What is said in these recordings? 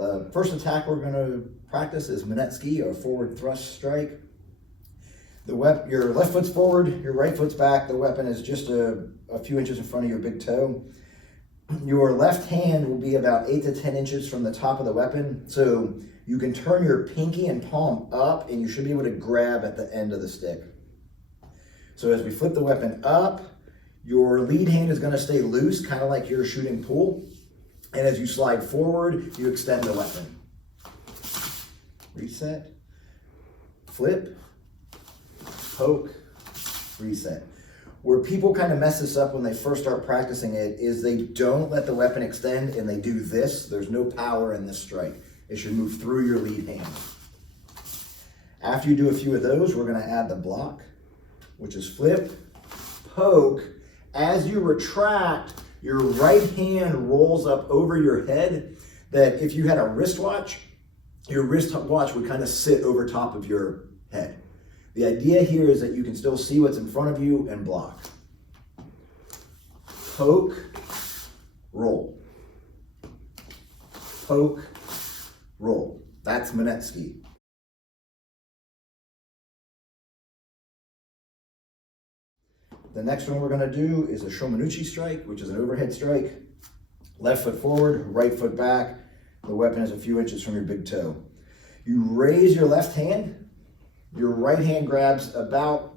The first attack we're going to practice is Manetski, or forward thrust strike. Your left foot's forward, your right foot's back. The weapon is just a few inches in front of your big toe. Your left hand will be about 8 to 10 inches from the top of the weapon. So you can turn your pinky and palm up and you should be able to grab at the end of the stick. So as we flip the weapon up, your lead hand is going to stay loose, kind of like you're shooting pool. And as you slide forward, you extend the weapon. Reset, flip, poke, reset. Where people kind of mess this up when they first start practicing it is they don't let the weapon extend and they do this. There's no power in this strike. It should move through your lead hand. After you do a few of those, we're going to add the block, which is flip, poke. As you retract, your right hand rolls up over your head, that if you had a wristwatch, your wristwatch would kind of sit over top of your head. The idea here is that you can still see what's in front of you and block. Poke, roll. Poke, roll. That's Manetski. The next one we're going to do is a Shomenuchi strike, which is an overhead strike. Left foot forward, right foot back. The weapon is a few inches from your big toe. You raise your left hand. Your right hand grabs about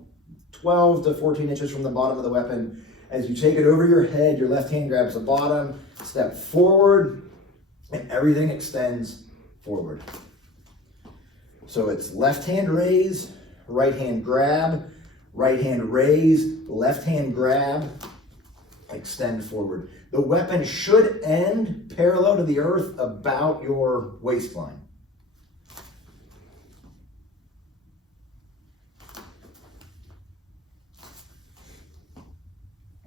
12 to 14 inches from the bottom of the weapon. As you take it over your head, your left hand grabs the bottom, step forward, and everything extends forward. So it's left hand raise, right hand grab, right hand raise, left hand grab, extend forward. The weapon should end parallel to the earth about your waistline.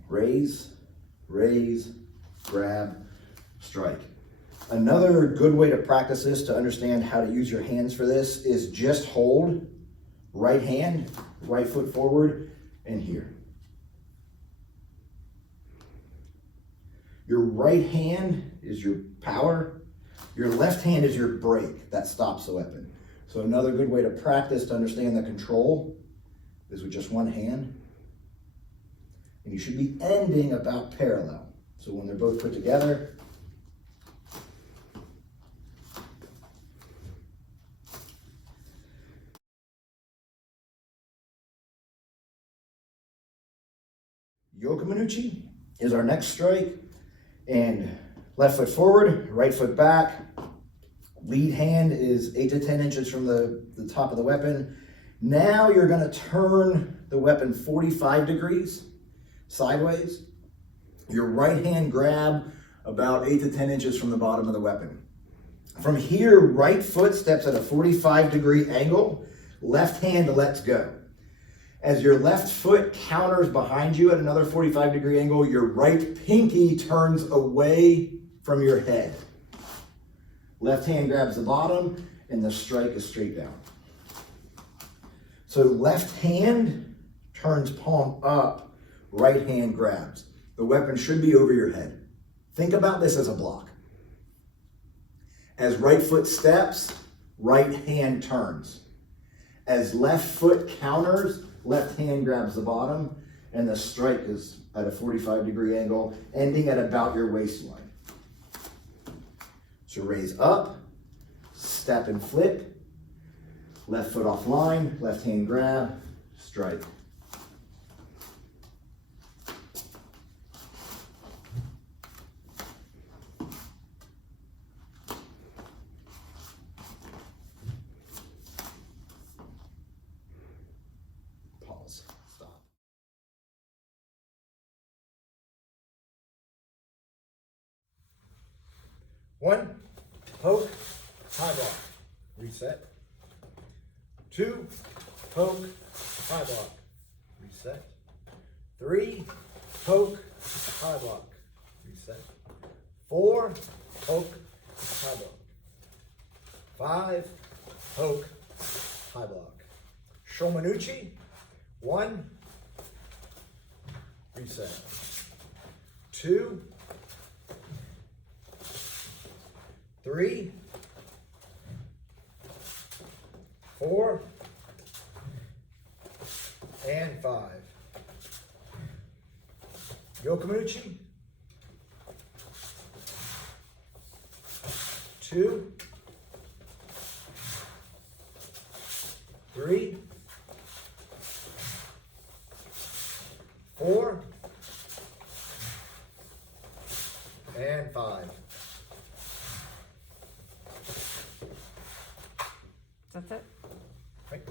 Raise, raise, grab, strike. Another good way to practice this, to understand how to use your hands for this, is just hold right hand, right foot forward, and here. Your right hand is your power. Your left hand is your brake that stops the weapon. So another good way to practice to understand the control is with just one hand. And you should be ending about parallel. So when they're both put together, Yokomanuchi is our next strike. And left foot forward, right foot back. Lead hand is 8 to 10 inches from the top of the weapon. Now you're going to turn the weapon 45 degrees sideways. Your right hand grab about 8 to 10 inches from the bottom of the weapon. From here, right foot steps at a 45-degree angle. Left hand lets go. As your left foot counters behind you at another 45-degree angle, your right pinky turns away from your head. Left hand grabs the bottom, and the strike is straight down. So left hand turns palm up, right hand grabs. The weapon should be over your head. Think about this as a block. As right foot steps, right hand turns. As left foot counters, left hand grabs the bottom, and the strike is at a 45-degree angle, ending at about your waistline. So raise up, step and flip, left foot offline, left hand grab, strike. Pause, stop. One, poke, high block, reset. Two, poke, high block, reset. Three, poke, high block, reset. Four, poke, high block. Five, poke, high block. Shomenuchi, one, reset. Two, three, 4, and 5. Yokomuchi. 2, 3, 4, and 5. That's it. Right.